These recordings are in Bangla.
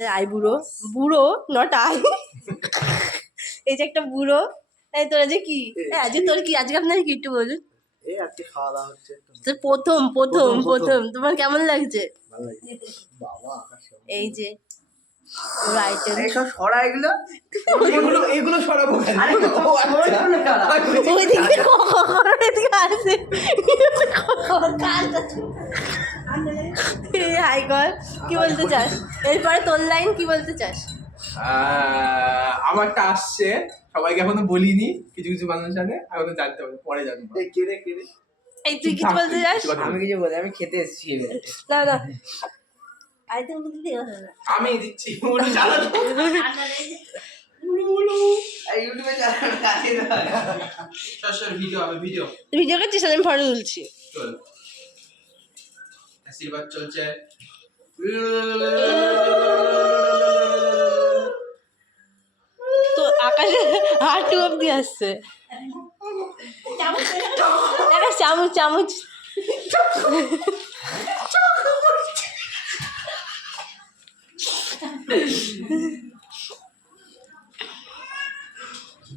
আই বুড়ো বুড়ো নট আই এই যে একটা বুড়ো এই তোরা যে কি আজকে তোর কি আজকে আপনার কি একটু বলুন এই আজকে খাওয়া দাওয়া হচ্ছে তো প্রথম তোমার কেমন লাগছে ভালো লাগছে বাবা এই যে রাইটেন এইসব সরা এগুলো এগুলো সরাবো ওইদিকে এদিকে আসে হাই কর কি বলতে চাস এরপরে তোর লাইন কি বলতে চাস আমারটা আসছে সবাইকে এখনো বলিনি কিছু কিছু মানুষ জানে এখনো জানতে হবে পরে জানবো কেড়ে এই তুই কিছু বলতে চাস আমি কিছু বলি আমি খেতে এসেছি না না আই তো বলতে আমি দিচ্ছি উনি চালান ইউটিউবে চালানো কাছে সর ভিডিও হবে ভিডিও ভিডিও করছিস আমি ফটো তুলছি চল আশীর্বাদ চলছে তো আকাশে হাঁটু অব্দি আসছে একটা চামচ চামচ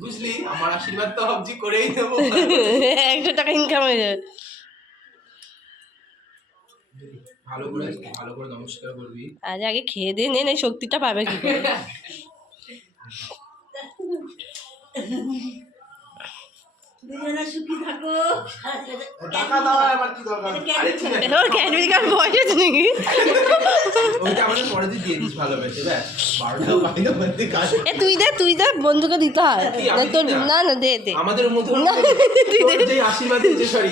বুঝলি আমার আশীর্বাদ তো হবজি করেই দেবো 100 টাকা ইনকাম হয়ে যাবে ভালো করে নমস্কার করবি আজ আগে খেয়ে দিয়ে নে শক্তিটা পাবে কি করে দুজনে সুখী থাকো টাকা দাও আবার কি দরকার আরে ঠিক আছে ওর ক্যাডবেরি কার্ড পয়সা আছে নাকি ওইটা আমাদের পরে দিয়ে দিস ভালোবেসে দেখ 12টা বাইরে মধ্যে কাজ তুই দে বন্ধুকে দিতে হয় কি, আমি তোর দিই না? না দে আমাদের মধ্যে না, তুই দে। যে আশীর্বাদ যে সরি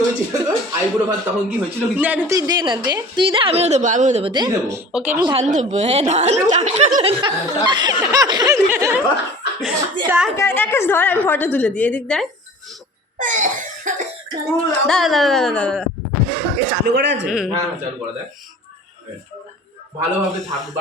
হয়েছিল তো আইবুড়ো ভাত তখন কি হয়েছিল কি না তুই দে না দে তুই দে আমিও দেবো দে কি দেবো? ওকে আমি ধান দেবো হ্যাঁ ধান টাকা একাশ ধর আমি ফটো তুলে দিই এদিক দেয় দাদা চালু করা আছে হ্যাঁ চালু করা দেখ ভালোভাবে থাকবা